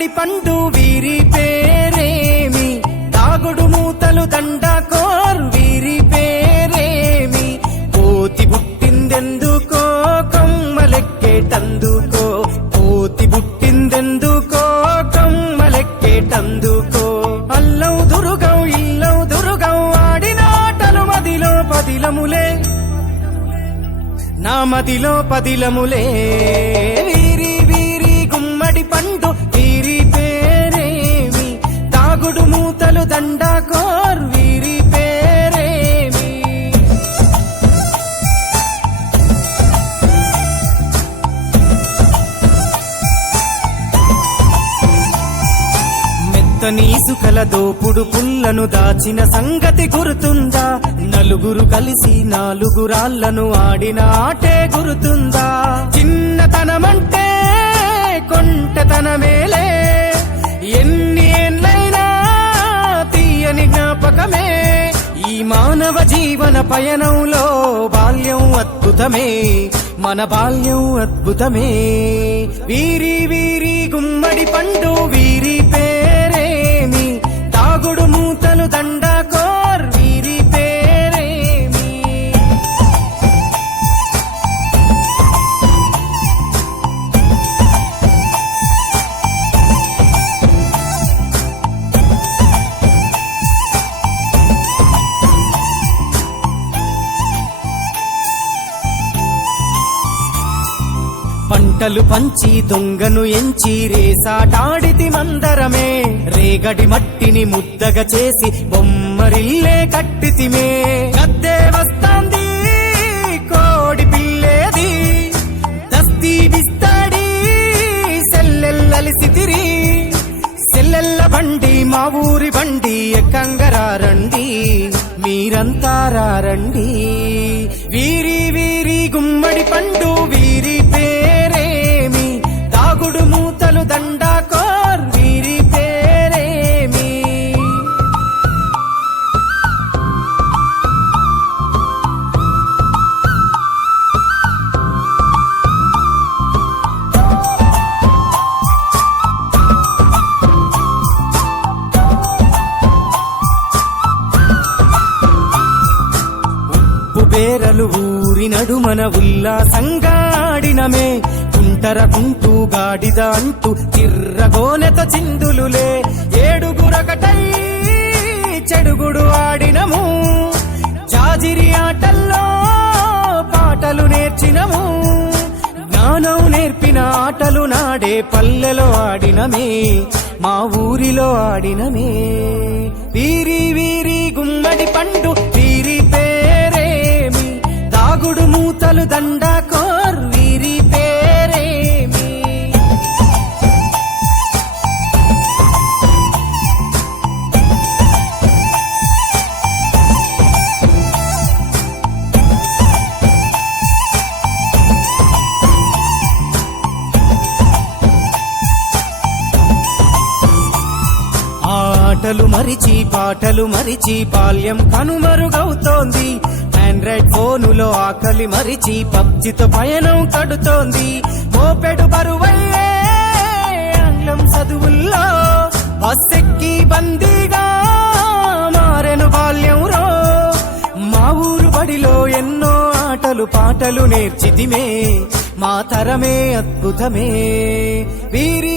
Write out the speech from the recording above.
గుమ్మడి పండు వీరి పేరేమి, తాగుడు మూతలు దండాకోర్ వీరి పేరేమి, కోతి పుట్టిందెందుకో కొమ్మలెక్కేటందుకో, కోతి పుట్టిందెందుకో కొమ్మలెక్కేటందుకో, అల్లం దురుగం ఇల్లం దురుగం ఆడిన ఆటలు మదిలో పదిలములే, నా మదిలో పదిలములే, వీరి వీరి గుమ్మడి పండు వీరి పేరేమి, తాగుడు మూతలు దండాకోర్ వీరి పేరేమి. మెత్తని ఇసుకల దోపుడు పుల్లను దాచిన సంగతి గుర్తుందా, నలుగురు కలిసి నాలుగురాళ్లను ఆడిన ఆటే గుర్తుందా, చిన్నతనమంటే కొంటతనమేలే, ఎన్ని ఏండ్లైనా తీయని జ్ఞాపకమే, ఈ మానవ జీవన పయనంలో బాల్యం అద్భుతమే, మన బాల్యం అద్భుతమే, వీరి వీరి గుమ్మడి పండు వీరి పేరేమి, తాగుడు మూతలు దండాకోర్ వీరి పేరేమి. పంటలు పంచి దొంగను ఎంచి రేసాటాడితి మందరమే, రేగడి మట్టిని ముద్దగా చేసి బొమ్మరిల్లే కట్టితిమే, గద్దే వస్తాంది కోడి పిల్లేది, దస్తీ బిస్తాడి సెల్లెల్లలిసితిరి, సెల్లెల్ల బండి మా ఊరి బండి ఎక్కంగరారండి, మీరంతా రారండి, వీరి వీరి గుమ్మడి పండు వీరి పేరేమి, తాగుడు మూతలు దండాకోర్ వీరి పేరేమి. బేరలు ఊరి నడుమన ఉల్లాసంగా ఆడినమే, కుంటరకుంటూ గాడిద అంటూ చిర్రగోనెత చిందులులే, ఏడుగురకటై చెడుగుడు ఆడినము, జాజిరి ఆటల్లో పాటలు నేర్చినము, జ్ఞానం నేర్పిన ఆటలు నాడే పల్లెలో ఆడినమే, మా ఊరిలో ఆడినమే, వీరి వీరి గుమ్మడి పండు వీరి పేరేమి, తాగుడు మూతలు దండాకోర్ వీరి పేరేమి. ఆటలు మరిచి పాటలు మరిచి బాల్యం కనుమరుగవుతోంది, ఆండ్రాయిడ్ ఫోనులో ఆకలి మరిచి పబ్జితో పయనం కడుతోంది, మోపెడు బరువయ్యే ఆంగ్లం చదువుల్లో బస్సెక్కి బందీగా మారెను బాల్యం రో, మా ఊరు బడిలో ఎన్నో ఆటలు పాటలు నేర్చితిమే, మా తరమే అద్భుతమే, వీరి